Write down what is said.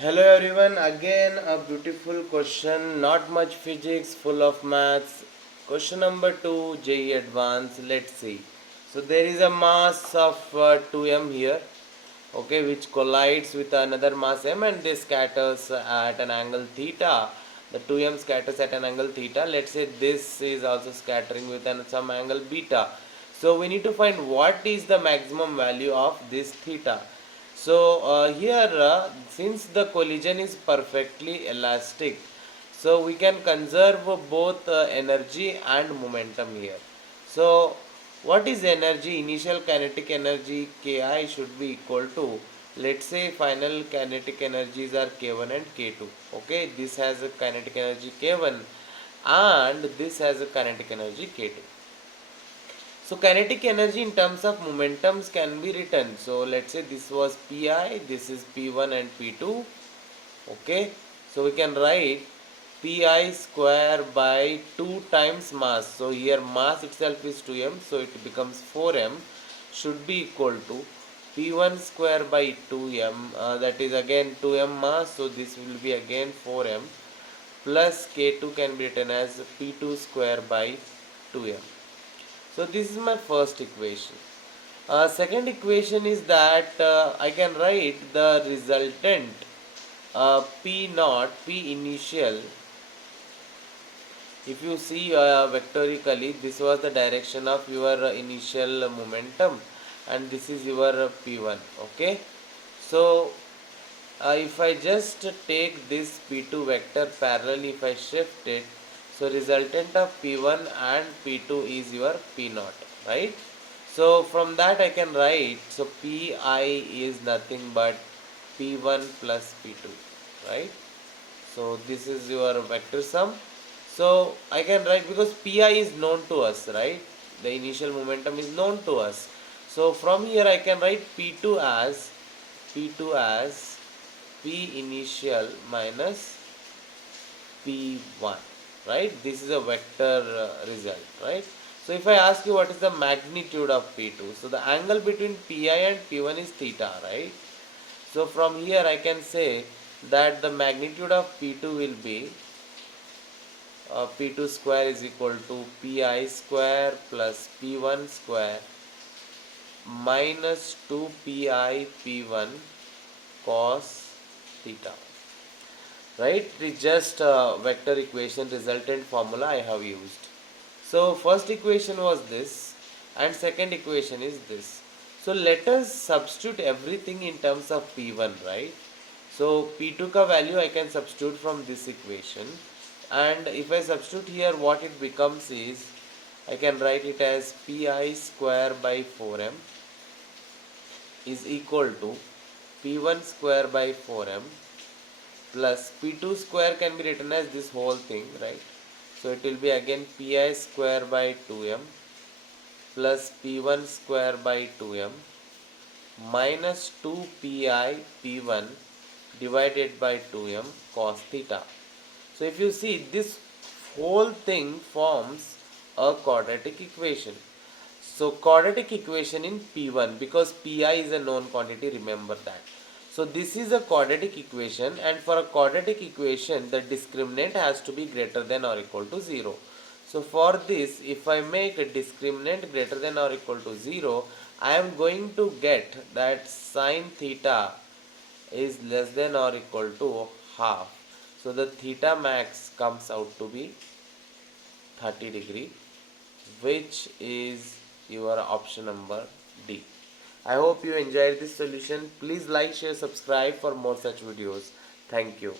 Hello everyone, again a beautiful question, not much physics, full of maths. Question number 2, JEE Advanced, let's see. So there is a mass of 2m here, okay, which collides with another mass m and this scatters at an angle theta. The 2m scatters at an angle theta. Let's say this is also scattering with some angle beta. So we need to find what is the maximum value of this theta. So here since the collision is perfectly elastic, so we can conserve both energy and momentum here. So what is energy? Initial kinetic energy Ki should be equal to, let's say final kinetic energies are K1 and K2. Okay, this has a kinetic energy K1 and this has a kinetic energy K2. So kinetic energy in terms of momentums can be written. So let's say this was Pi, this is P1 and P2. Okay, so we can write Pi square by 2 times mass. So here mass itself is 2m, so it becomes 4m should be equal to P1 square by 2m, that is again 2m mass, so this will be again 4m plus K2 can be written as P2 square by 2m. So this is my first equation. Second equation is that I can write the resultant P naught, P initial. If you see vectorically, this was the direction of your initial momentum and this is your P1. Okay. So if I just take this P2 vector parallel, if I shift it, so resultant of P1 and P2 is your P naught, right? So from that I can write, so Pi is nothing but P1 plus P2, right? So this is your vector sum. So I can write, because Pi is known to us, right? The initial momentum is known to us. So from here I can write P2 as P initial minus P1, right? This is a vector result, right? So if I ask you what is the magnitude of P2, so the angle between Pi and P1 is theta, right? So from here I can say that the magnitude of P2 will be P2 square is equal to Pi square plus P1 square minus 2 Pi P1 cos theta, right? It is just a vector equation resultant formula I have used. So first equation was this and second equation is this. So let us substitute everything in terms of P1, right? So P2 ka value I can substitute from this equation, and if I substitute here, what it becomes is, I can write it as Pi square by 4m is equal to P1 square by 4m plus P2 square can be written as this whole thing, right? So it will be again Pi square by 2m plus P1 square by 2m minus 2 Pi P1 divided by 2m cos theta. So if you see, this whole thing forms a quadratic equation. So quadratic equation in P1, because Pi is a known quantity, remember that. So this is a quadratic equation, and for a quadratic equation the discriminant has to be greater than or equal to 0. So for this, if I make a discriminant greater than or equal to 0, I am going to get that sine theta is less than or equal to half. So the theta max comes out to be 30 degree, which is your option number D. I hope you enjoyed this solution. Please like, share, subscribe for more such videos. Thank you.